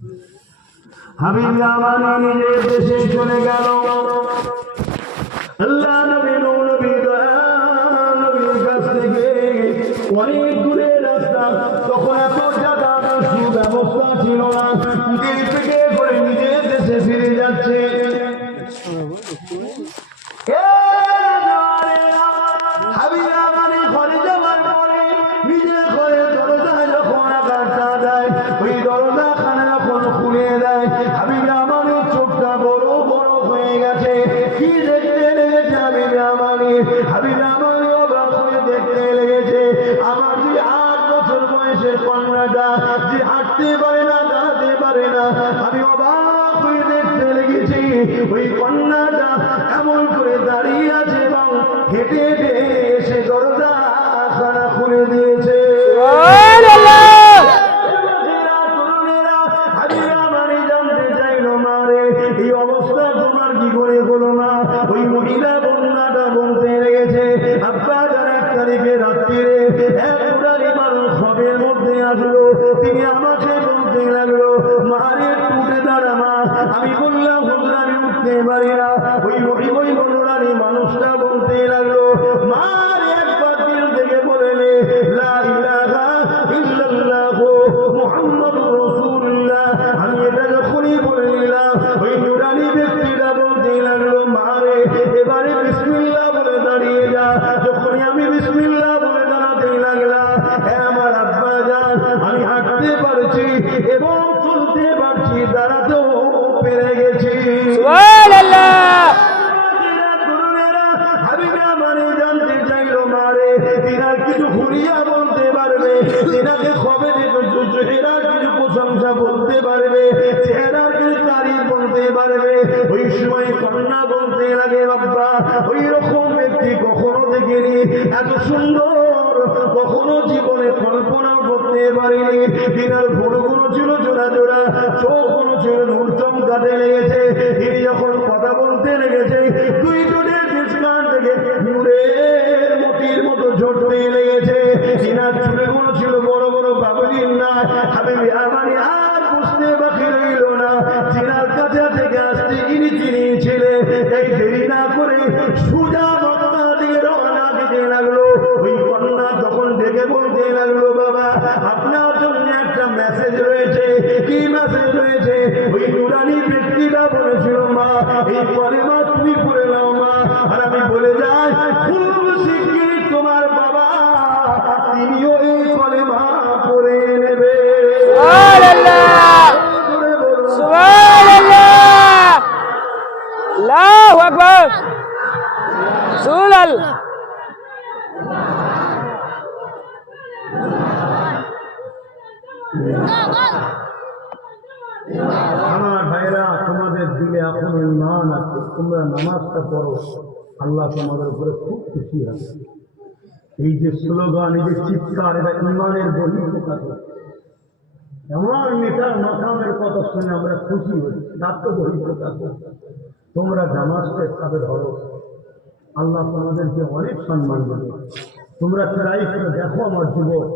হাবিব আমার নিজের দেশে চলে গেল। আল্লাহ নবী নবীর কাছ থেকে অনেক দূরের রাস্তা, তখন এত যাতায়াতের সুব্যবস্থা ছিল না। দিল থেকে করে নিজের দেশে ফিরে যাচ্ছে। কন্যাটা যে হাঁটতে পারে না, দাঁড়াতে পারে না, আমি অবাক হয়ে দেখতে লেগেছি। ওই কন্যাটা এমন করে দাঁড়িয়ে আছে এবং হেঁটে হেঁটে এসে দরজা খানা খুলে দিয়েছে। এই অবস্থা তোমার কি করে হলো মা? ওই মহিলা কন্যাটা বলতে লেগেছে, আব্বা যার 1 তারিখে রাত্রিরে এক উড়ারি মানুষ সবের মধ্যে আসলো। তিনি আমাকে বলতে লাগলো, মারে উঠে দাঁড়া মা। আমি বললাম হুজুর আমি উঠতে পারি না। ওই মনোরানি মানুষটা বলতে লাগলো, মার একবার দিল থেকে বলে নে লা ইলাহা ইল্লাল্লাহু মুহাম্মাদুর রাসূলুল্লাহ। আমি এটা যখনই বলে নিলাম, ওই নুরানি ব্যক্তিটা বলতে লাগলো, মারে এবারে বিসমিল্লাহ বলে দাঁড়িয়ে যা। যখনই আমি বিসমিল্লাহ বলে দাঁড়াতে লাগলাম, আমার আব্বা জান আমি হাঁটতে পারছি এবং চলতে পারছি, দাঁড়াতেও পেরে গেছি। সুবহানাল্লাহ। জানতে চাইলো মারে এরা কিছু ঘুরিয়া বলতে পারবে, এনাকে খবর চেহারা কিছু প্রশংসা বলতে পারবে, চেহারার কিছু তারিফ বলতে পারবে। ওই সময় কন্যা বলতে লাগে, বাবা ওই রকম ব্যক্তি কখনো দেখিনি, এত সুন্দর কখনো জীবনে কল্পনা করতে পারিনি। তিনার ভোরগুলো ছিল জোড়া জোড়া, চোখগুলো ছিল নূর চমকাতে লেগেছে। তিনি যখন কথা বলতে লেগেছে, দুই জনের বিস্তার থেকে নূরের মতির মতো ঝরতে লেগেছে। তিনার চুলগুলো ছিল বড় বড় বাবলির না। হাবিবি আমানি আর বুঝতে বাকি রইল না, তিনার কাছে থেকে আসতে তিনি চিনিয়েছিলেন। এই দেরি না করে সুজা মক্কা দিকে রওনা দিতে লাগলো। ওই কন্যা তখন ডেকে বলতে লাগলো, বাবা আপনার জন্য একটা মেসেজ রয়েছে। কি মেসেজ রয়েছে? ওই নুরানি ব্যক্তিটা বলেছিল, মা এই কলেমা তুমি পড়ে নাও মা। আর আমি বলে যাই, খুব শিগগির তোমার বাবা তিনিও এই কলেমা পড়ে নেবে। সুবহানাল্লাহ সুবহানাল্লাহ আল্লাহু আকবার সুবহানাল্লাহ। আমার ভাইরা, তোমাদের দিলে এখন ইমান আছে, তোমরা নামাজটা পড়ো, আল্লাহ তোমাদের উপরে খুব খুশি হবে। এই যে স্লোগান, এই যে চিৎকার, এটা ইমানের বহিঃপ্রকাশ। এমন নেতার মাকামের কথা শুনে আমরা খুশি হই, তার তো বহিঃপ্রকাশ। তোমরা নামাজটা সাথে ধরো, আল্লাহ তোমাদেরকে অনেক সম্মান দেবে। তোমরা ট্রাই করে দেখো আমার যুবক,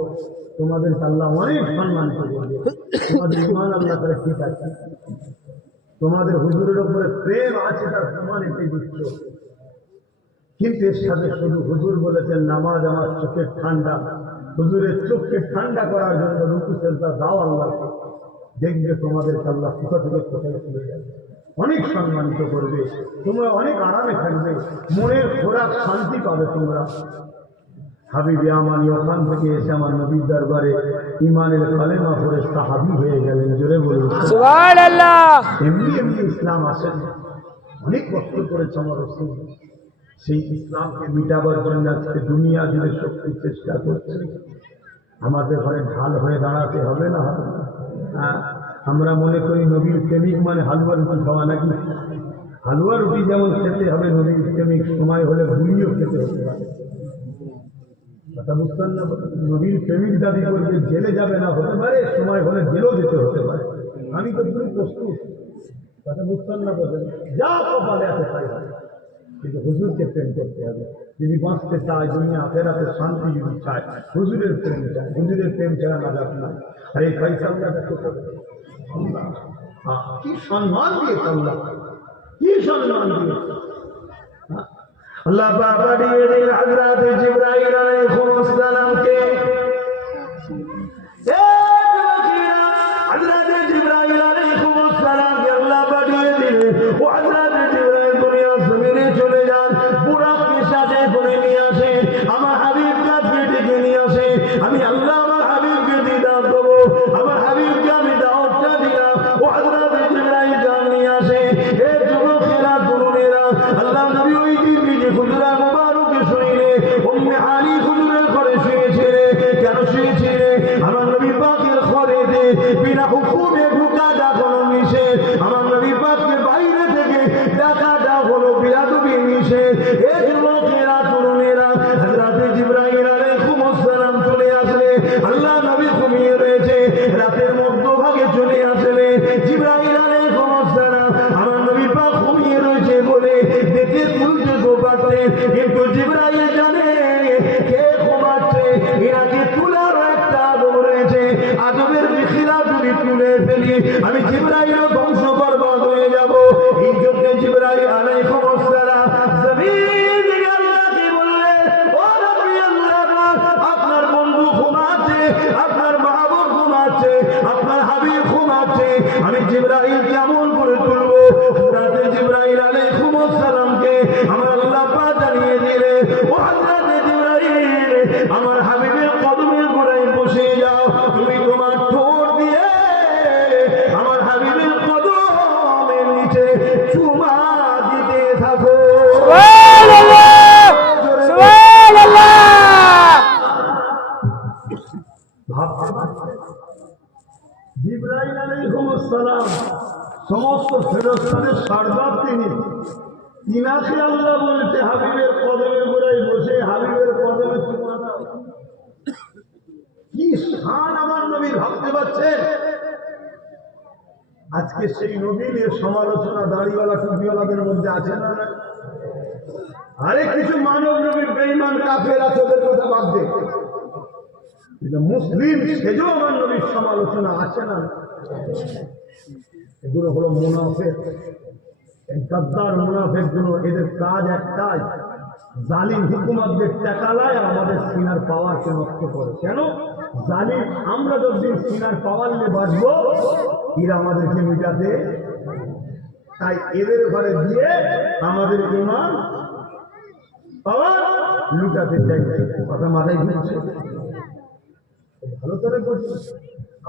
তোমাদেরকে আল্লাহ অনেক সম্মান করবে। তোমাদের ইমান আল্লাহ করে ঠিক আছে, তোমাদের হুজুরের উপরে প্রেম আছে, তার প্রমাণ এটাই দিচ্ছ। কিন্তু এর সাথে শুধু হুজুর বলেছেন নামাজ আমার চোখের ঠান্ডা, হুজুরের চোখকে ঠান্ডা করার জন্য রুকু সেজদা দাও আল্লাহকে। দেখবে তোমাদেরকে আল্লাহ কোথা থেকে কোথায় চলে যাবে, অনেক সম্মানিত করবে, তোমরা অনেক আরামে থাকবে, মনের খোরাক শান্তি পাবে তোমরা। হাবিবি আমানি ওখান থেকে এসে আমার নবীর দরবারে ইমানের কালেমা পড়ে সাহাবী হয়ে গেলেন। জোরে বলুন সুবহানাল্লাহ। এমনি এমনি ইসলাম আসেন, অনেক কষ্ট করেছে আমার রাসূল। সেই ইসলামকে মিটাবার জন্য আজকে দুনিয়া জুড়ে শক্তি চেষ্টা করছে। আমাদের ঘরে ঢাল হয়ে দাঁড়াতে হবে না। আমরা মনে করি নবীর প্রেমিক মানে হালুয়া রুটি খাওয়া, নাকি? হালুয়া রুটি যেমন খেতে হবে, নবীর প্রেমিক সময় হলে গুলিও খেতে হতে পারে। কথা বুঝতেন না? নবীর প্রেমিক দাবি করবে জেলে যাবে না, হতে পারে সময় হলে জেলেও যেতে হতে পারে। আমি তো পুরো প্রস্তুত। কথা বুঝতেন না? বলেন যা কপালে আছে তাই। কিন্তু হুজুরকে প্রেম করতে হবে। যদি বাঁচতে চায়, দুনিয়া আখেরাতে শান্তি যদি চায়, হুজুরের প্রেম চায়। হুজুরের প্রেম ছাড়া নাজাত নাই। আর এই ফয়সালা দেখো তো, আল্লাহ কি সম্মান দিয়েছে, আল্লাহ কি সম্মান দিয়েছে। আল্লাহ পাক পাঠিয়ে দিলেন হযরত জিবরাইল আলাইহিস সালামকে। হযরত জিবরাইল আলাইহিস সালামকে আল্লাহ পাঠিয়ে দিলেন। ও হযরত জিবরাইল দুনিয়া জমিনে চলে যান, বুরাককে সাথে করে নিয়ে আসে, আমার হাবিবকে ডেকে নিয়ে আসে। আমি আল্লাহ আমার হাবিবকে দিদার দেবো, আমার হাবিবকে আমি দাওয়াতটা দিলাম। ও হযরত জিবরাইল জান নিয়ে আসে। হে যুবকেরা, তরুণেরা, আল্লাহ নবী ওই দিন নিজে হুজুরা মুবারকে শুনিলে উম্মে আলী হুজুরের ঘরে শুয়েছিলে। কেন শুয়েছিলে? আমার নবী পাকের ঘরে দে বিনা হুকুমে ঢুকাটা কোনো নিষেধ। আমার নবী পাককে বাইরে থেকে ডাকাটা হলো বিরাদবি নিষেধ। হে যুবকেরা, তরুণেরা, হযরত জিবরাইল আলাইহিস সালাম চলে আসলে, আল্লাহ নবী ঘুমিয়ে রয়েছে, রাতের মধ্যভাগে চলে আসলে জিবরাইল আলাইহিস সালাম আমার নবী পাক ঘুমিয়ে রয়েছে বলে দেখে তুলতে তো পারতেন, কিন্তু জিবরাইল জানে কে ঘুমাচ্ছে, এনাকে তোলার একটা আদব রয়েছে। আদবের বিখিরা যদি তুলে ফেলি আমি জিবরাইল ধ্বংস বরবাদ হয়ে যাব। এই জন্য জিবরাইল আলাইহিস সালাম জমিন থেকে আল্লাহকে বললেন, ও নবী আল্লাহ, আপনার বন্ধু ঘুমাচ্ছে, আপনার মাহবুব ঘুমাচ্ছে, আপনার হাবিব ঘুমাচ্ছে, আমি জিবরাইল কেমন করে তুলবো? হযরত জিবরাইল আলাইহিস সালামকে আমার আল্লাহ পাক জানিয়ে দিলেন, ও হযরত জিবরাইল, আমার হাবিবের কদমের গোড়ায় বসে যাও, তুমি তোমার ঠোঁট দিয়ে আমার হাবিবের কদমের নিচে চুমা দিতে থাকো। সুবহানাল্লাহ, সুবহানাল্লাহ। জিবরাইল আলাইহিস সালাম সমস্ত ফেরেশতাদের সর্দার তিনি। তিনাকে আল্লাহ বলেছে হাবিবের কদমের গোড়ায় বসে হাবিবের কদমে চুমা দাও। কি শান আমার নবীর, ভাবতে পারছেন? আজকে সেই নবীর সমালোচনা দাড়িওয়ালা টুপিওয়ালাদের মধ্যে আছে না? আরে কিছু মানব নবীর বেঈমান কাফের আছে, ওদের কথা বাদ দে, কিন্তু মুসলিম সেজো আমার নবীর সমালোচনা আছে না? এগুলো হলো মুনাফিক, গাদ্দার মুনাফিক গুলো। এদের কাজ একটাই, জালিম হুকুমতদের টাকা লায় আর আমাদের সিনার পাওয়ারকে নষ্ট করে। কেন জালিম? আমরা যতদিন সিনার পাওয়ার নিয়ে বাঁচবো, এরা আমাদেরকে মিটাতে, তাই এদের ঘরে দিয়ে আমাদের ইমান পাওয়ার লুটাতে চাইছে। কথা মাথায় ঘুরছে? ভালো করে করছে।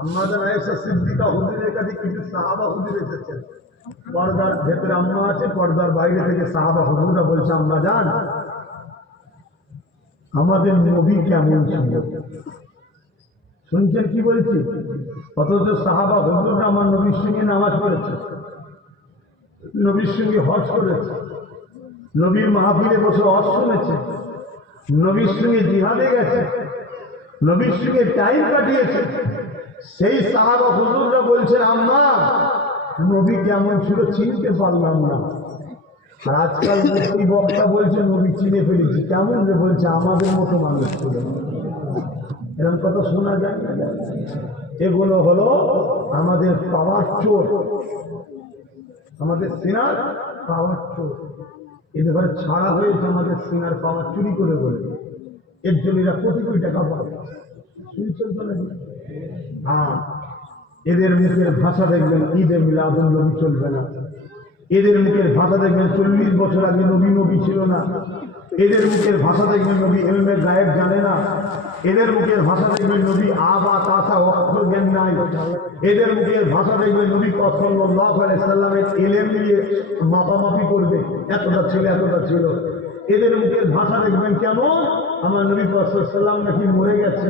আমাদের আয়েশা সিদ্দিকা হুজুরের কাছে কিছু সাহাবা হুজুর এসেছেন। পর্দার ভেতরে আম্মা আছে, পর্দার বাইরে থেকে সাহাবা হুজুররা বলছে, আম্মা জান, আমাদের নবী কেমন ছিল? শুনছেন কি বলছি? অথচ সাহাবা হুজুররা আমার নবীর সঙ্গে নামাজ পড়েছে, নবীর সঙ্গে হজ করেছে, নবীর মাহফিলে বসে হজ শুনেছে, নবীর সঙ্গে জিহাদে গেছে, নবীর সঙ্গে টাইম কাটিয়েছে। সেই সাহাবা হুজুররা বলছেন, আম্মা নবী কেমন ছিল চিনতে পারলাম না। আর আজকাল মুফতি বক্তা বলছে নবী চিনে ফেলেছি। কেমন যে বলছে আমাদের মতো মানুষ ছিল, এরকম কথা শোনা যায়। এগুলো হলো আমাদের পাওয়ার চোর, আমাদের সিনার পাওয়ার চোর। এদের ঘরে ছাড়া হয়েছে আমাদের সিনার পাওয়ার চুরি করে বলে। এর জন্য এরা কোটি কোটি টাকা পাবে। শুনছেন তো নাকি? হ্যাঁ, এদের মুখের ভাষা দেখবেন ঈদে মিলাদুন নবী চলবে না। এদের মুখের ভাষা দেখবেন 40 বছর আগে নবী নবী ছিল না। এদের মুখের ভাষা দেখবেন নবী এলমে গায়েব জানে না। এদের মুখের ভাষা দেখবেন নবী আবা তাসা অক্ষর জ্ঞান নাই। এদের মুখের ভাষা দেখবেন নবী সাল্লাল্লাহু আলাইহি সাল্লামের ইলম নিয়ে মাপামাপি করবে, এতটা ছিল এতটা ছিল। এদের মুখের ভাষা দেখবেন কেমন, আমার নবী সাল্লাল্লাহু নাকি মরে গেছে,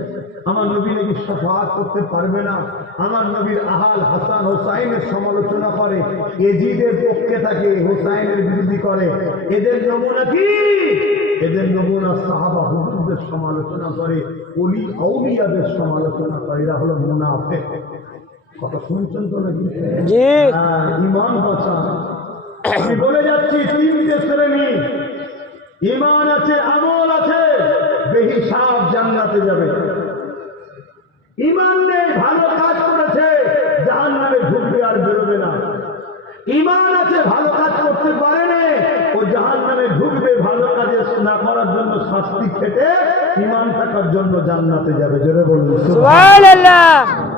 আমার নবী নাকি শাফাআত করতে পারবে না, আমার নবীর আহাল হাসান হোসাইনের সমালোচনা করে, এজিদের পক্ষে থাকে, হোসাইনের বিরোধী করে। এদের নমুনা কি? এদের নমুনা সাহাবা হুজুরদের সমালোচনা করে, ওলি আউলিয়াদের সমালোচনা করে। এরা হলো মুনাফিক। কথা শুনছেন তো নাকি? ইমান বাঁচা। আমি বলে যাচ্ছি তিনটে শ্রেণী ঈমান আছে, আমল আছে, বেহিসাব জান্নাতে যাবে। ঈমান নেই, ভালো কাজ করেছে, জাহান্নামে ঢুকবে আর বেরোবে না। ঈমান আছে, ভালো কাজ করতে পারেনি, ও জাহান্নামে ঢুকবে, ভালো কাজ না করার জন্য শাস্তি খেটে ঈমান থাকার জন্য জান্নাতে যাবে। জোরে বলুন সুবহানাল্লাহ।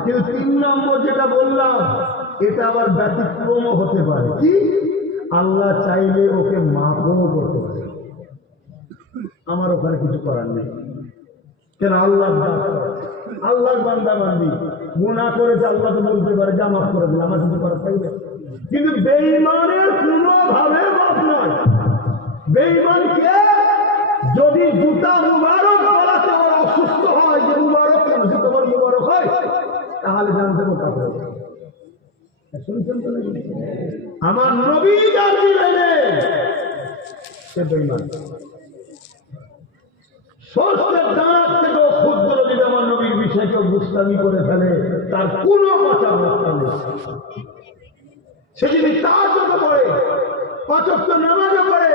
কিন্তু 3 নম্বর যেটা বললাম, এটা আবার ব্যতিক্রমও হতে পারে। কি? আল্লাহ চাইলে ওকে মাফও করতে পারে। আমার ওখানে কিছু করার নেই। কেন? আল্লাহ আল্লাহর বান্দা বান্দি গুনাহ করেছে, আল্লাহ তো বলতে পারে যা মাফ করে দিল, আমার কিছু করার থাকবে। কিন্তু বেঈমানের কোনোভাবে মাফ নয়। বেঈমানকে যদি জুতা মুবারক বলাতে ওর অসুস্থ হয়, যে মুবারক কেন জুতা বড় মুবারক হয়, তাহলে জানতে কোথা হবে। শুনছেন তো নাকি? আমার নবী যার দিলেনে সে বেঈমান। সরষের দাঁড়ার থেকেও ক্ষুদ্র যদি আমার নবীর বিষয়ে কেউ গুস্তামি করে ফেলে, তার কোনো বাঁচার রাস্তা নেই। সে যদি তার জন্য করে, 5 ওয়াক্ত নামাজও করে,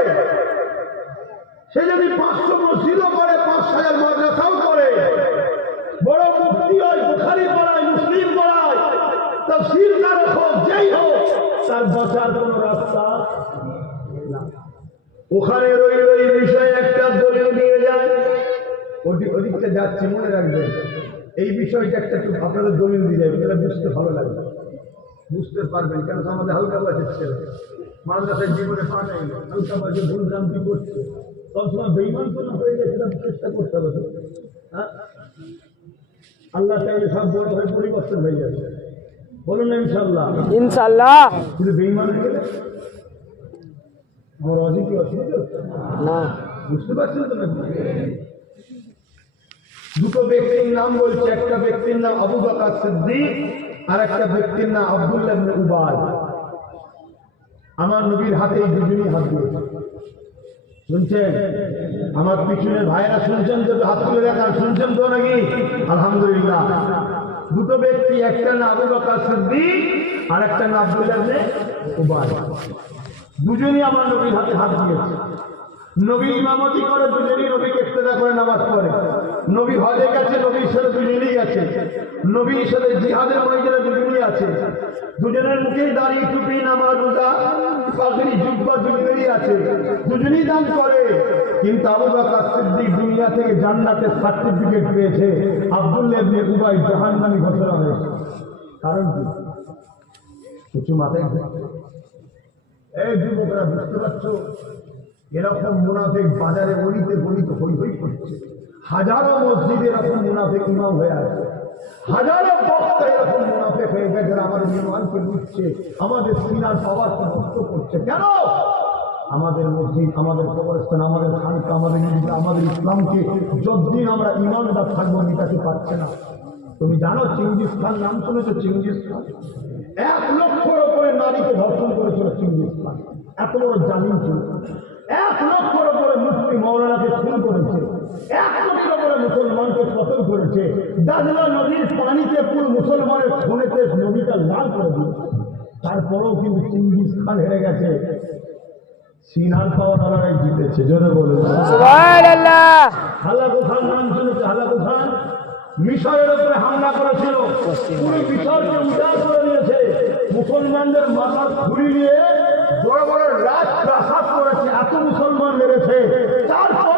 সে যদি 500 মসজিদও করে, 5,000 মাদ্রাসাও করে, বড় মুফতি হয়, বুখারী পড়ায়, মুসলিম পড়ায়, তাফসীর কারক হোক, যেই হোক, তার বাঁচার কোনো রাস্তা না। ওখানে রই বিষয়ে একটা দলিল নিয়ে যায়, ওদিকটা যাচ্ছে, মনে রাখবেন এই বিষয়টা একটা একটু আপনাদের দলিল দিয়ে যাবে, এটা বুঝতে ভালো লাগবে, বুঝতে পারবেন। কেন? আমাদের হালকা বাজের ছেলে মাদ্রাসায় জীবনে পা নেই, হালকা বাজে ভুল ভ্রান্তি করছে, সবসময় বেঈমান তো না হয়ে যায়, সেটা চেষ্টা করতে হবে। হ্যাঁ, আল্লাহ চাইলে সব বড় হয়ে পরিবর্তন হয়ে যাবে। বলুন না ইনশাল্লাহ। ইনশাআল্লাহ। কিন্তু বেঈমান হয়ে গেলে আমার অজি কি অসুবিধা হচ্ছে না, বুঝতে পারছেন তো নাকি? দুটো ব্যক্তির নাম বলছে, একটা ব্যক্তির নাম আবু বকর সিদ্দিক, আর একটা ব্যক্তির নাম আব্দুল্লাহ ইবনে উবাই। আমার নবীর হাতে এই দুজনই হাত দিয়েছে। শুনছেন? আমার পিছনে ভাইরা শুনছেন তো? হাত তুলে দেখান, শুনছেন তো নাকি? আলহামদুলিল্লাহ। দুটো ব্যক্তি, একটা নাম আবু বকর সিদ্দিক আর একটা নাম আব্দুল্লাহ ইবনে উবাই। দুজনই আমার নবীর হাতে হাত দিয়েছে। নবী ইমামতি করে, দুজনই নবীকে ইক্তেদা করে নামাজ পড়ে। নবী হজে গেছে, নবীর সাথে দুজনই গেছে। নবীর সাথে জিহাদের ময়দানে দুজনই আছে। দুজনের মুখেই দাঁড়িয়ে টুপি, নামাজ, রোজা, পাগড়ি, জুব্বা দুজনেরই আছে। দুজনই দান করে। কিন্তু আবু বকর সিদ্দিক দুনিয়া থেকে জান্নাতের সার্টিফিকেট পেয়েছে, আব্দুল্লাহ ইবনে উবাই জাহান্নামী ঘোষণা হয়েছে। কারণ কি? কিছু মাথায় এই যুবকরা বুঝতে পারছো? এরকম মুনাফিক বাজারে অলিতে গলিতে হই হই করছে। হাজারো মসজিদে এরকম মুনাফিক ইমাম হয়ে আছে, হাজারো বক্তা এরকম মুনাফিক হয়ে গেছে, আমাদের ইমানকে বুঝছে, আমাদের সিনার পাওয়ারকে নষ্ট করছে। কেন? আমাদের মসজিদ, আমাদের কবরস্থান, আমাদের খানকা, আমাদের নিজেরা, আমাদের ইসলামকে যতদিন আমরা ইমানদার থাকবো মিটাতে পারছে না। তুমি জানো চিঙ্গিস খান নাম শুনেছো? চিঙ্গিস খান 1 লক্ষের উপরে নারীকে ধর্ষণ করেছিল। চিঙ্গিস খান এত বড় জালিম ছিল। 1 লক্ষের উপরে মুফতি মৌলানাকে খুন করেছে, 1 লক্ষের উপরে মুসলমানকে কতল করেছে। দাজলা নদীর পানিতে পুরো মুসলমানের খুনেতে নদীটা লাল করে দিয়েছে। তারপরেও কিন্তু চিঙ্গিস খান হেরে গেছে, সিনার পাওয়ার জিতেছে। জোরে বলুন সুবহানাল্লাহ। হালাকু খান নাম শুনেছে? হালাকু খান মিশরের উপরে হামলা করেছিল, পুরো মিশরকে উজাড় করে দিয়েছে, মুসলমানদের মাথা ঘুরি নিয়ে বড় বড় রাজপ্রাসাদ করেছে, এত মুসলমান মেরেছে। তারপর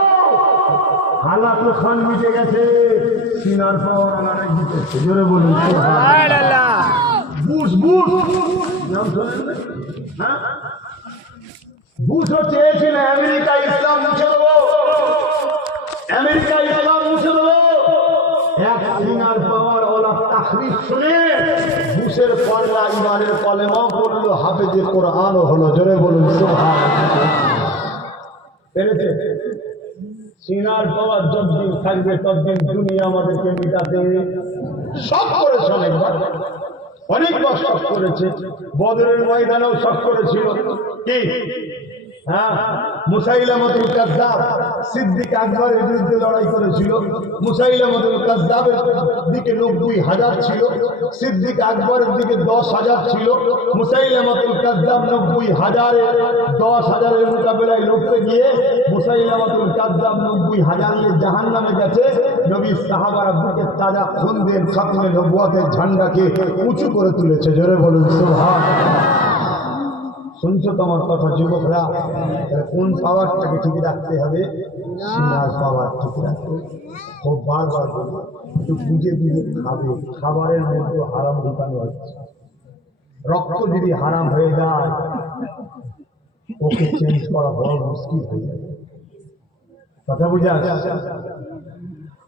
হালাকু খান মিটে গেছে, সিনার পাওয়ার আলাদাই জিতেছে। জোরে বলুন সুবহানাল্লাহ। বুশ বুশ নাম শোনেন না? হ্যাঁ, বুশও চেয়েছিল আমেরিকা ইসলাম মুছে দেবো, আমেরিকা ইসলাম মুছে দেবো। এক সিনার পাওয়ার ওলা তাহরিফ শুনে বুশের পাল্লা ইমানের কলেমাও পড়লো, হাফেজে কোরআনও হলো। জোরে বলুন সুবহানাল্লাহ। পেরেছে? সিনার পাওয়ার যতদিন থাকবে ততদিন দুনিয়া আমাদেরকে মিটাতে সব করেছে। অনেকবার সব করেছে। বদরের ময়দানেও সব করেছিল। কি হ্যাঁ, মুসাইলামাতুল কাযযাব সিদ্দিক আকবরের বিরুদ্ধে লড়াই করেছিল। মুসাইলামাতুল কাযযাবের দিকে 90,000 ছিল, সিদ্দিক আকবরের দিকে 10,000 ছিল। মুসাইলামাতুল কাযযাব 90,000-এ 10,000-এর মোকাবেলায় লড়তে গিয়ে মুসাইলামাতুল কাযযাব 90,000 নিয়ে জাহান্নামে গেছে। নবীর সাহাবারা বুকে তাজা খুন দিয়ে খাতমে নবুয়তের ঝান্ডাকে উঁচু করে তুলেছে। জোরে বলুন সুবহানাল্লাহ। শুনছো তোমার কথা যুবকরা? কোন পাওয়ারটাকে ঠিক রাখতে হবে? সিনার পাওয়ার ঠিক রাখতে। খুব বারবার বলি, একটু বুঝে বুঝে খাবে। খাবারের মধ্যে হারাম ঢুকানো হচ্ছে। রক্ত যদি হারাম হয়ে যায়, ওকে চেঞ্জ করা বড় মুশকিল হয়ে যাবে। কথা বুঝে আসছে?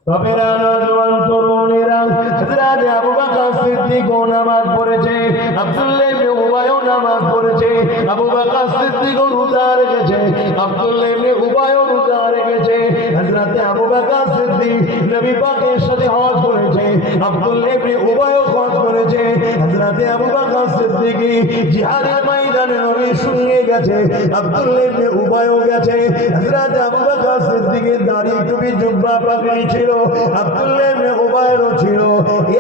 তবে নওজোয়ান তরুণেরা হযরত আবু বকর সিদ্দিক নামাজ পড়েছে, আব্দুল্লাহ ইবনে উবাই নামাজ পড়েছে। আবু বকর সিদ্দিক রোজা রেখেছে, আব্দুল্লাহ ইবনে উবাই রোজা রেখেছে। হযরত আবু বকর সিদ্দিক নবী পাকের সাথে হজ করেছে, আব্দুল্লাহ ইবনে উবাই হজ করেছে। হযরত আবু বকর সিদ্দিক জিহাদের ময়দানে নবীর সঙ্গে গেছে, আব্দুল্লাহ ইবনে উবাইও গেছে। হযরত আবু বকর সিদ্দিকের দাড়ি টুপি জুব্বা পাগড়ি ছিল, আব্দুল্লাহ ইবনে উবাইরও ছিল।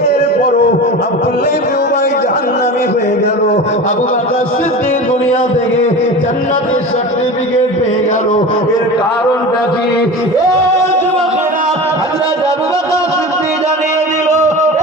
এরপরও আব্দুল্লাহ ইবনে উবাই জাহান্নামী হয়ে গেল, আবু বকর সিদ্দিক দুনিয়া থেকে জান্নাতের সার্টিফিকেট পেয়ে গেল। এর কারণটা কি? এই যুবকেরা, হযরত আবু বকর সিদ্দিক জানিয়ে দিল,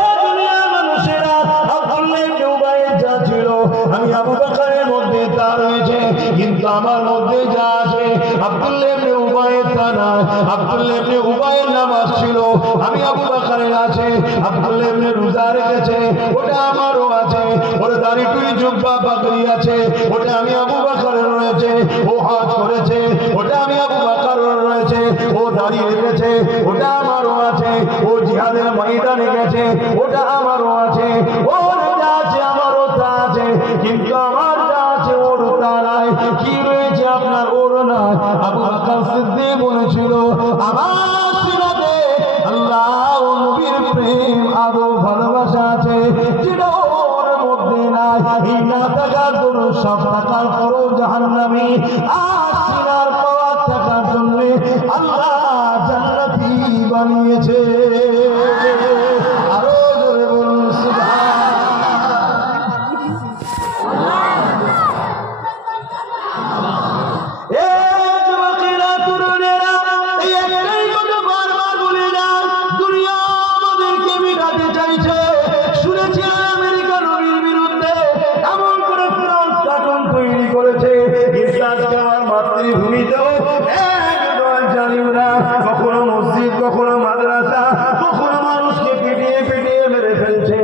এ দুনিয়ার মানুষেরা, আব্দুল্লাহ ইবনে উবাই যা ছিল আমি আবু বকরের মধ্যে তা রয়েছে, কিন্তু আমার মধ্যে যা আছে আব্দুল্লাহ ইবনে উবাইয়ের তা না। আব্দুল্লাহ ইবনে উবাইয়ের নামাজ ছিল, আমি আবু বকরের আছে। আব্দুল্লাহ ইবনে রোজা রেখেছে, ওটা আমারও আছে। ওর দাড়ি টুপি জুব্বা পাগড়ি আছে, ওটা আমি আবু বকরের রয়েছে। ও হজ করেছে, ওটা আমি আবু বকরের রয়েছে। ও দাড়ি রেখেছে, ওটা আমারও আছে। ও জিহাদের ময়দানে গেছে, ওটা আমারও আছে। ওর যা আছে আমারও তা আছে, কিন্তু আমার যা আছে ওর তা নাই। কি রয়েছে আপনার? ওর নাই। আবু বকর সিদ্দিক বলেছিল, আমার সিনাতে আল্লাহ ও নবীর প্রেম আরো ভালোবাসা আছে, যেটা ওর মধ্যে নাই। এই না থাকার জন্য সব টাকার পরও জাহান্নামী, আর সিনার পাওয়ার থাকার জন্য আল্লাহ জান্নাতি বানিয়েছে। আরো জোরে বলুন মাতৃভূমিতেও একদল জালিমরা কখনো মসজিদ, কখনো মাদ্রাসা, কখনো মানুষকে পিটিয়ে পিটিয়ে মেরে ফেলছে।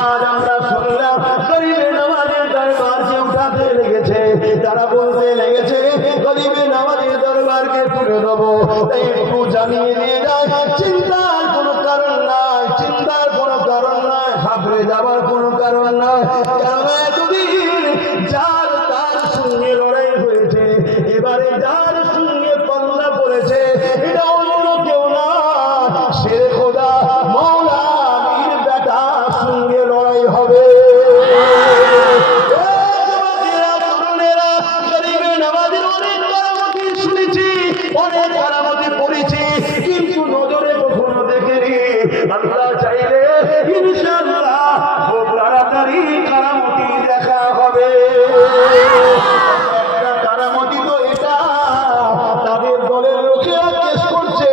আজ আমরা শুনলাম গরিবে নামাজের দরবারকে উঠাতে লেগেছে, তারা বলতে লেগেছে গরিবে নামাজের দরবারকে তুলে দেবো। তাই একটু জানিয়ে দিয়ে যায়, চিন্তার কোনো কারণ নাই, চিন্তার কোনো কারণ নাই, ঘাবড়ে যাবার কোনো কারণ নাই। কারণ এতদিন যার তার সঙ্গে লড়াই হয়েছে, এবারে যার সঙ্গে পাল্লা পড়েছে এটা অন্য কেউ না, শেরে খোদা মওলা আলীর বেটার সঙ্গে লড়াই হবে। শুনেছি, অনেক কারামতি পড়েছি, কিন্তু নজরে কখনো দেখিনি। আল্লাহ চাইলে ইনশাআল্লাহ খুব তাড়াতাড়ি কারামতি দেখা হবে। একটা কারামতি তো এটা, তাদের দলের লোকেরা কেস করছে,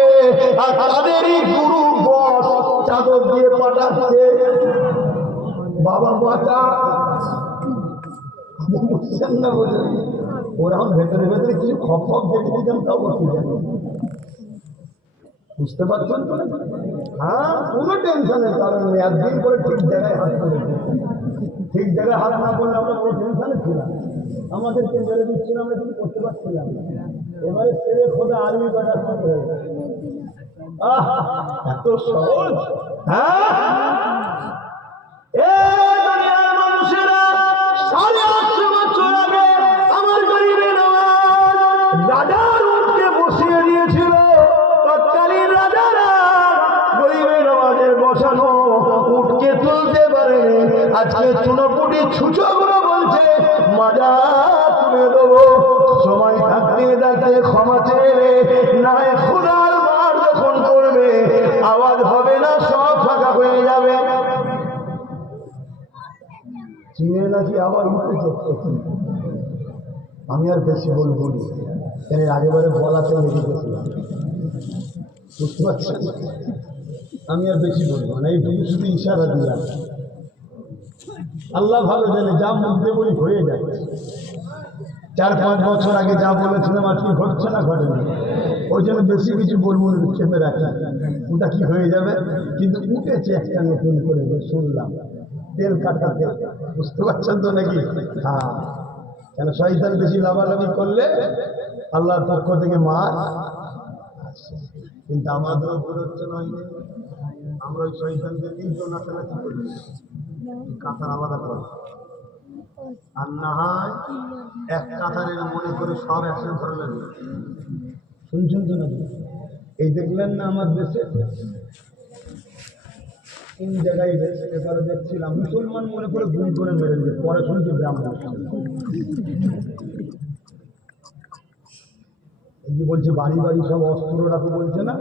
আর তাদেরই গুরু বস চাদর দিয়ে পাঠাচ্ছে, বাবা বাঁচা। বুঝছেন না? বলে ওরা ভেতরে ভেতরে কিছু খপ খপ দেখে দিতেন, তাও বসে যান। বুঝতে পারছেন? হ্যাঁ, কোনো টেনশনের কারণ নেই। একদিন করে ঠিক জায়গায় হাত করে, ঠিক জায়গায় হাত না করলে আমরা কোনো টেনশনে ছিলাম, আমাদেরকে মেরে দিচ্ছিল, আমরা কিছু করতে পারছিলাম। এবারে ছেড়ে খোদা আর্মি বেটার সঙ্গে হয়েছে। এত সহজ? হ্যাঁ, মানুষেরা 850 বছর আগে আমার গরিবে নওয়াজ রাজার উঠকে বসিয়ে দিয়েছিল। তৎকালীন রাজারা গরিবে নওয়াজের বসানো উঠকে তুলতে পারে। আজকে চুনোপুটি ছুঁচো গুলো বলছে মাজা তুলে দেবো, সময় থাকতে থাকতে ক্ষমা চেয়ে নাই খোদার বার যখন করবে আওয়াজ হবে না, সব ফাঁকা হয়ে যাবে। চিনে নাকি আবার উঠেছে। আমি আর বেশি বলবো না, এর আগেবারে বলাতে লেগে গেছিলাম, বুঝতে পারছি। আমি আর বেশি বলবো না, এইটুকু শুধু ইশারা দিলাম। আল্লাহ ভালো জানে, যা মধ্যে বলি হয়ে যায়। 4-5 বছর আগে যা বলেছিলাম আজকে ঘটছে না ঘটেনি, ওই জন্য বেশি কিছু বলবো না, চেপে রাখি, ওটা কি হয়ে যাবে। কিন্তু উঠেছে একটা নতুন করে, শুনলাম তেল কাটাতে, বুঝতে পারছেন তো নাকি? হ্যাঁ, কেন শয়তান বেশি লাভালাভি করলে আল্লাহর পক্ষ থেকে মার। কিন্তু আমাদেরও বেরোচ্ছে নয়, আমরা ওই শয়তানদেরকেই তো নাচানাচি করি, কাতার আলাদা করে। আর না হয় এক কাতারের মনে করে সব একসাথে ধরলেন। শুনছেন তো নাকি? এই দেখলেন না আমার দেশে কোন জায়গায় এবারে দেখছিলাম মুসলমান মনে করে গুলি করে মেরে দিল, পরে শুনছি ব্রাহ্মণ। এই যে বলছে বাড়ি বাড়ি সব অস্ত্র রাখো বলছে না,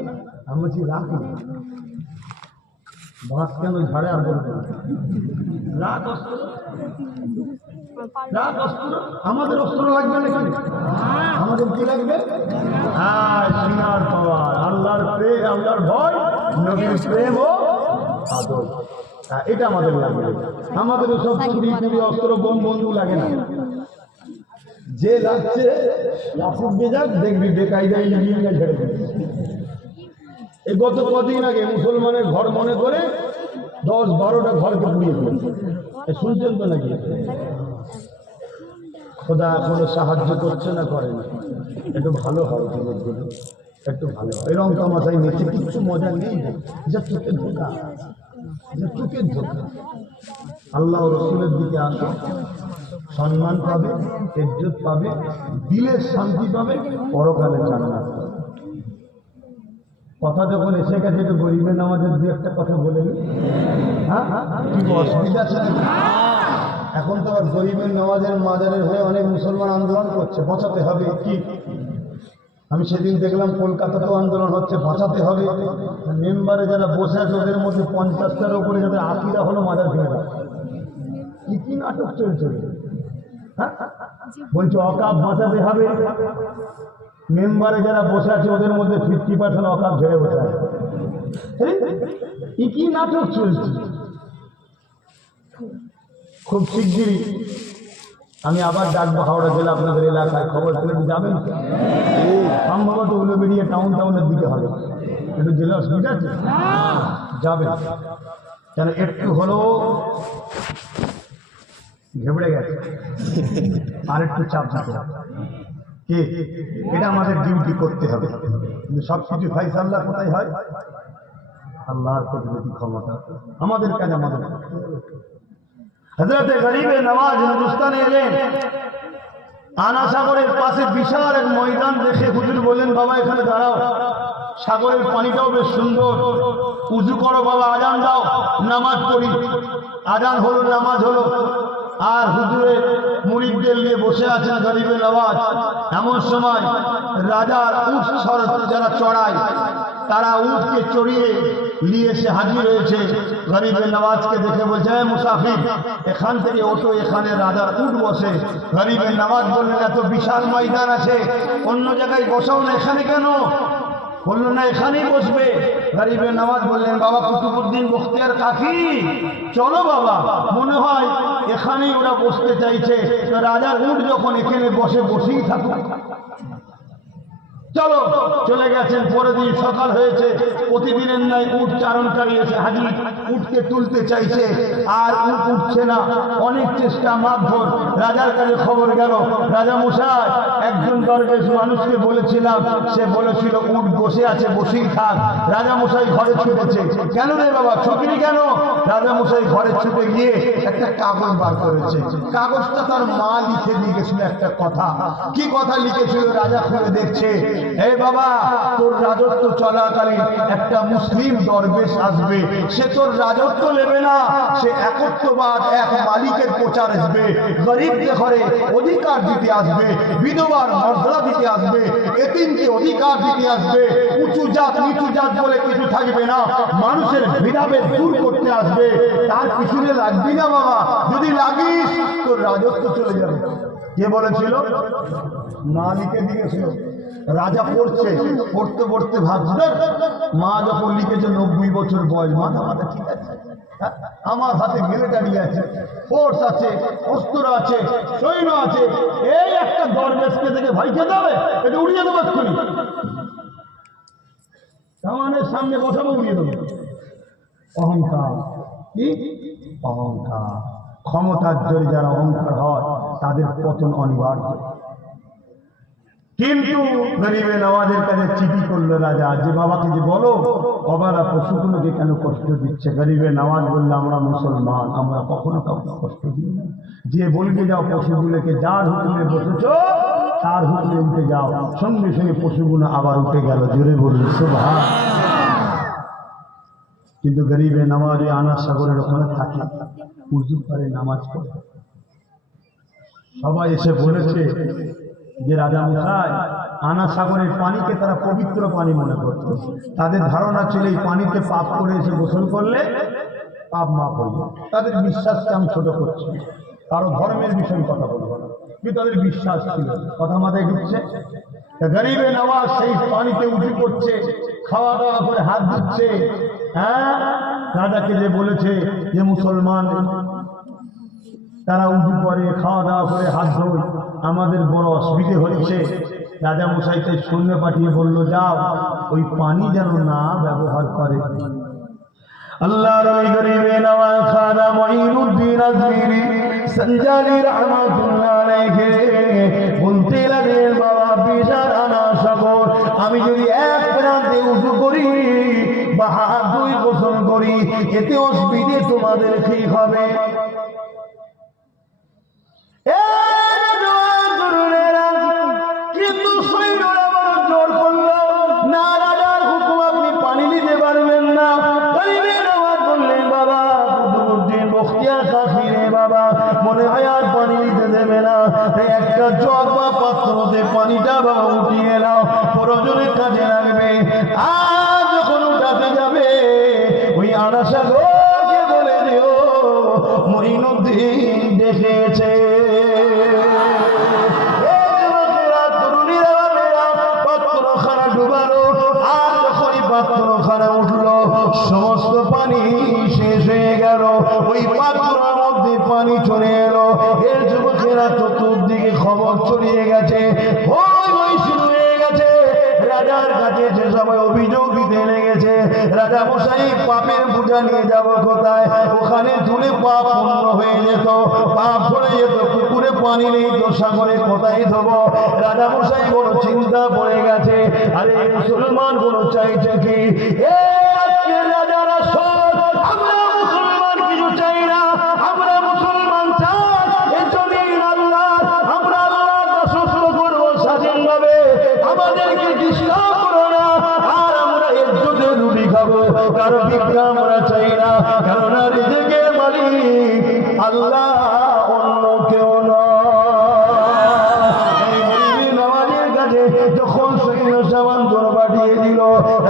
আমি বলছি রাখি, বাঁশ কেন ঝাড়ে আর বলবো রাখ অস্ত্র, রাখ অস্ত্র। আমাদের অস্ত্র লাগবে নাকি? আমাদের কি লাগবে? হ্যাঁ, সিনার পাওয়ার, আল্লাহর প্রেম, আল্লাহর ভয়, নবীর প্রেম ও আদর, এটা আমাদের লাগবে। আমাদের সব চুরি চুরি অস্ত্র বোম বন্ধু লাগে না। যে লাগছে লাফুক বেজাক, দেখবি বেকায়দায় নিয়ে ঝেড়ে দেবে। এই গত কদিন আগে মুসলমানের ঘর মনে করে 10-12টা ঘরকে পুড়িয়ে দিয়েছে, শুনছেন তো নাকি? খোদা এখনো সাহায্য করছে না, করে না। একটু ভালো হয় যুবকগুলো, একটু ভালো হয়। এরকম তামাশায় নিচে কিচ্ছু মজা নেই, যা চোখের ধোকা, যা চোখের ধোকা। আল্লাহ রসুলের দিকে আসো, সম্মান পাবে, ইজ্জত পাবে, দিলের শান্তি পাবে, পরকালে জান্নাত পাবে। কথা যখন এসে গেছে তো গরিবের নামাজের দু একটা কথা বলে নি। হ্যাঁ, কি অসুবিধা আছে নাকি? এখন তো আর গরিবের নামাজের মাজারের হয়ে অনেক মুসলমান আন্দোলন করছে, বাঁচাতে হবে। কি আমি সেদিন দেখলাম কলকাতাতেও আন্দোলন হচ্ছে, বাঁচাতে হবে। মেম্বারে যারা বসে আছে ওদের মধ্যে 50টার উপরে যাদের আকিরা হলো মাজার ভেঙে দেয়। কি নাটক চলছে? হ্যাঁ, বলছে অকাপ বাঁচাতে হবে। মেম্বারে যারা বসে আছে ওদের মধ্যে 50% অকাপ ঝেড়ে বসে আছে। কি নাটক চলছে? খুব শিগগিরই আমি আবার ডাকবো হাওড়া জেলা, আপনাদের এলাকায় খবর পেলে যাবেন। সম্ভবত উলুবেড়িয়া টাউনের দিকে হবে, একটু জেলা অসুবিধা আছে, যাবেন। কেন একটু হলেও ঘেবড়ে গেছে, আর একটু চাপ দিতে হবে। কে? এটা আমাদের ডিউটি করতে হবে। কিন্তু সব কিছু ফাইসাল্লাহ কোথায় হয়? আল্লাহর কুদরতি ক্ষমতা। আমাদের কাজ আমাদের। হযরতে গরিবে নওয়াজ হিন্দুস্তানে এলেন, আনা সাগরের পাশে বিশাল এক ময়দান দেখে হুজুর বললেন, বাবা এখানে দাঁড়াও, সাগরের পানিটাও বেশ সুন্দর, উযু করো বাবা, আজান দাও, নামাজ পড়ি। আজান হলো, নামাজ হলো, আর হুজুরের মুরিদদের নিয়ে বসে আছেন গরিবে নওয়াজ। এমন সময় রাজার উট যারা চড়ায় তারা উটকে চড়িয়ে নিয়ে এসে হাজির হয়েছে। গরিবে নওয়াজকে দেখে বলছে, মুসাফির এখান থেকে ওঠো, এখানে রাজার উট বসে। গরিবে নওয়াজ বললেন, এত বিশাল ময়দান আছে, অন্য জায়গায় বসাও না, এখানে কেন? বললো না, এখানেই বসবে। গরিবে নওয়াজ বললেন, বাবা কুতুবউদ্দিন বখতিয়ার কাকি, চলো বাবা, মনে হয় এখানেই ওরা বসতে চাইছে, রাজার উট যখন এখানে বসেই থাকুক। চলো, চলে গেছেন। পরের দিন সকাল হয়েছে, প্রতিদিনের নাই উট চারণকারী এসে হাজির, উটকে তুলতে চাইছে, আর উট উঠছে না। অনেক চেষ্টা মারধর, রাজার কাছে খবর গেল, রাজা মশাই একজন দরবেশ মানুষকে বলেছিলাম, সে বলেছিল উট বসে আছে, বসেই থাক। রাজা মশাই ঘরে ছুটেছে। কেন রে বাবা, ছুটলি কেন? রাজা মশাই ঘরে ছুটে গিয়ে একটা কাগজ বার করেছে। কাগজটা তার মা লিখে দিয়ে গেছিল একটা কথা। কি কথা লিখেছিল? রাজা খুলে দেখছে এই বাবা, তোর রাজত্ব চলাকালীন একটা মুসলিম দরবেশ আসবে, সে তোর রাজত্ব নেবে না, সে একত্ববাদ, এক মালিকের প্রচার আসবে, গরিবকে ঘরে অধিকার দিতে আসবে, বিধবার মর্যাদা দিতে আসবে, এতিমকে অধিকার দিতে আসবে, উঁচু জাত নিচু জাত বলে কিছু থাকবে না, মানুষের ভেদাভেদ দূর করতে আসবে। তার পিছনে লাগবি না বাবা, যদি লাগিস তোর রাজত্ব চলে যাবে। কে বলেছিল? মালিকে দিয়েছিল। রাজা পড়ছে, পড়তে পড়তে ভাবছে, মা যখন লিখেছে 90 বছর বয়স, মাথা মাথা ঠিক আছে, আমার হাতে মিলিটারি আছে, ফোর্স আছে, অস্ত্র আছে, সৈন্য আছে, এই একটা দরবেশকে থেকে ভয় খেতে হবে, এটা উড়িয়ে দেবো এক্ষুনি, সামানের সামনে বসাবো, উড়িয়ে দেবো। অহংকার। কি অহংকার? ক্ষমতার জোরে যারা অহংকার হয় তাদের পতন অনিবার্য। কিন্তু গরিবে নওয়াজের কাছে চিঠি করলো রাজা, যে বাবাকে যে বলো অবালা পশুগুলোকে কেন কষ্ট দিচ্ছে। গরিবে নওয়াজ বললে, আমরা মুসলমান, আমরা কখনো কাউকে কষ্ট দিই না। যে বলবে যাও পশুগুলোকে, যার হুকুমে বসেছ তার হুকুমে উঠে যাও, সঙ্গে সঙ্গে পশুগুলো আবার উঠে গেল। জোরে বলুন সুবহান। কিন্তু গরিবে নওয়াজ আনা সাগরের ওখানে থাকে, উজু করে নামাজ পড়ে। সবাই এসে বলেছে যে রাজা মশাই, আনা সাগরের পানিকে তারা পবিত্র পানি মনে করত। তাদের ধারণা ছিল এই পানিতে পাপ করে এসে গোসল করলে পাপ মাফ হয়ে যায়। তাদের বিশ্বাসকে আমি ছোট করছি, কারো ধর্মের বিষয়ে কথা বলবো না, কিন্তু তাদের বিশ্বাস ছিল। কথা মাথায় ঢুকছে? গরিবে নওয়াজ সেই পানিতে উঠে পড়ছে, খাওয়া দাওয়া করে হাত ধুচ্ছে। হ্যাঁ, রাজাকে যে বলেছে যে মুসলমান তারা উঁচু করে, খাওয়া দাওয়া করে, হাত ধোয়, আমাদের বড় অসুবিধে হচ্ছে। রাজা মশাইকে সৈন্য পাঠিয়ে বলল, যাও ওই পানি যেন না ব্যবহার করে। আল্লাহর ওই গরিবে নওয়াজ খাজা মঈনুদ্দিন আজমিরি সঞ্জালি রাহমাতুল্লাহ আলাইহি বলতে লাগলেন, বাবা বিশাল আনা সাগর, আমি যদি এক প্রান্তে উঁচু করি বা হাত ধুই গোসল করি, এতে অসুবিধে তোমাদের ঠিক হবে। কিন্তু সৈন্যরা বড় জোর করল, না রাজার হুকুম, আপনি পানি দিতে পারবেন না। গরিবে নওয়াজ বললেন, বাবা কুতুবউদ্দিন বখতিয়ার কাশিরে বাবা মনে হয় আর পানি দিতে দেবে না, তাই একটা জগ বা পাত্রতে পানিটা বাবা উঠিয়ে নাও, প্রয়োজনে কাজে লাগবে। আর যখন উঠাতে যাবে ওই আনা সাগরকে বলে দিও মঈনুদ্দিন দেখেছে। পাত্রখানা উঠলো, সমস্ত পানি শেষ হয়ে গেল, ওই পাত্রের মধ্যে পানি চলে এলো। এর যুবকেরা চতুর্দিকে খবর ছড়িয়ে গেছে, ওই শুরু হয়ে গেছে। রাজার কাছে যে সবাই অভিযোগ দিতে লেগেছে, রাজা মশাই পাপের বোঝা নিয়ে যাব কোথায়? ওখানে তুলে পাপ পূর্ণ হয়ে যেত, পাপ ভরে যেত, পুকুরে পানি নেই তো সাগরে কোথায় ধোবো? রাজা মশাই বড় চিন্তা পড়ে গেছে। আরে মুসলমান গুলো চাইছে কি? রাজারা সব, আমরা মুসলমান কিছু চাই না, আমরা মুসলমান চাই এ জমিন আল্লাহ, আমরা আল্লাহর শাসন করবো স্বাধীনভাবে, আমাদেরকে ডিস্টার্ব করো না, আর আমরা ইজ্জতের রুটি খাবো, কারো ভিক্ষা আমরা চাই না, কারণ রিজিকের মালিক আল্লাহ, অন্য কেউ নয়। যখন সৈন্য সামান দর পাঠিয়ে দিল,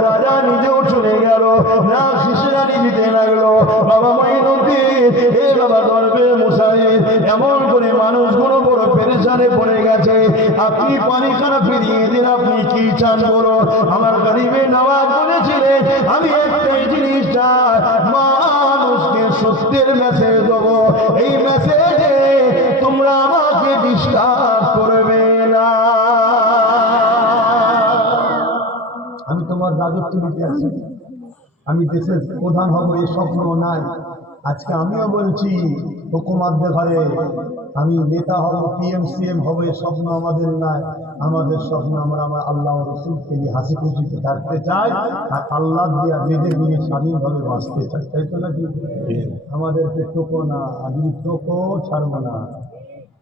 রাজা নিজেও চলে গেল, না শিশুরানি দিতে লাগলো। বাবা মঈনুদ্দিন, এ বাবা দরবে মশাই, এমন করে মানুষগুলো বড় পেরেশানে পড়ে গেছে, আপনি পানি খানা ফিরিয়ে দিন, আপনি কি চান বলো? আমার গরিবে নওয়াজ বলেছিলেন, আমি একটাই জিনিস চাই, মানুষকে সত্যের মেসেজ দেবো, এই মেসেজে তোমরা আমাকে ডিস্টার্ব করবে না। আমি তোমার রাজত্ব নিতে আসি, আমি দেশের প্রধান হব, এই স্বপ্ন নাই। আজকে আমিও বলছি হুকুমাতদের ঘরে আমি নেতা হব, পিএম সিএম হব, এই স্বপ্ন আমাদের নাই। আমাদের স্বপ্ন আমরা আমার আল্লাহ রসুলকে নিয়ে হাসি খুশিতে থাকতে চাই, আর আল্লাহ দিয়ে নিজেদের নিয়ে স্বাধীনভাবে বাঁচতে চাই, তাই তো নাকি? আমাদেরকে টোকো না, যদি টোকো ছাড়বো না,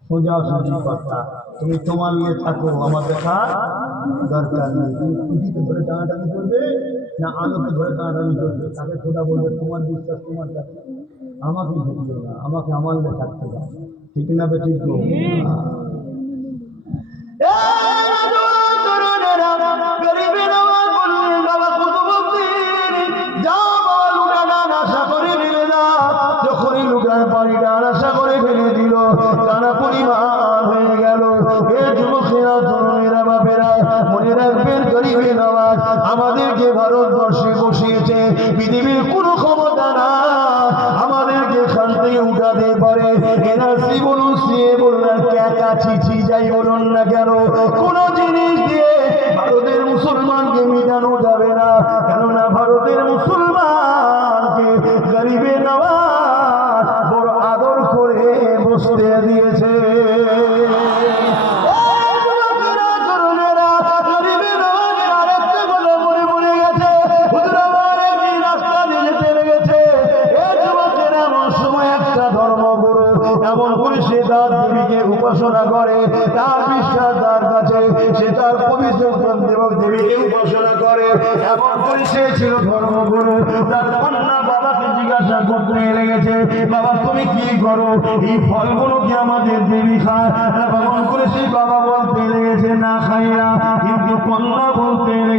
সোজা সুজি কথা, তুমি তোমার নিয়ে থাকো, আমার দেখা দরকার নেই। তুমি খুঁটিকে ধরে টানাটানি করবে না আলোকে ধরে টানাটানি করবে? তাকে খোদা বলবে তোমার বিশ্বাস তোমার কাছে, আমাকে ভেটিও না, আমাকে আমালকে থাকতে দাও। ঠিক না বে ঠিক? যখনই লুকার পানিটা আশা করে ফেলে দিল, টানা পরিমাণ হয়ে গেল। এ যুবকেরা, তরুণেরা, বাপেরা, মনে রাখবেন গরিবে নওয়াজ আমাদেরকে ভারতবর্ষে বসিয়েছে। পৃথিবীর কোনো ক্ষমতা না আমাদেরকে এখান থেকে উঠাতে পারে। এনআরসি বলুন, সিএ বলুন, আর ক্যাকা চিঠি যাই বলুন না কেন, কোনো জিনিস দিয়ে ভারতের মুসলমানকে মিটানো যাবে না। কেননা ভারতের মুসলমানকে গরিবে নওয়াজ বড় আদর করে বসতে দিয়েছে। এমন করে সে তার দেবীকে উপাসনা করে, তার বিশ্বাস তার কাছে, সে তার পবিত্র দেবক দেবীকে উপাসনা করে। এমন করে সে ছিল ধর্মগুরু। তার কন্যা বাবাকে জিজ্ঞাসা করতে লেগেছে, বাবা তুমি কি করো, এই ফলগুলো কি আমাদের দেবী খায়? এমন করে সেই বাবা বলতে লেগেছে না খাই না, কিন্তু কন্যা বলতে লেগেছে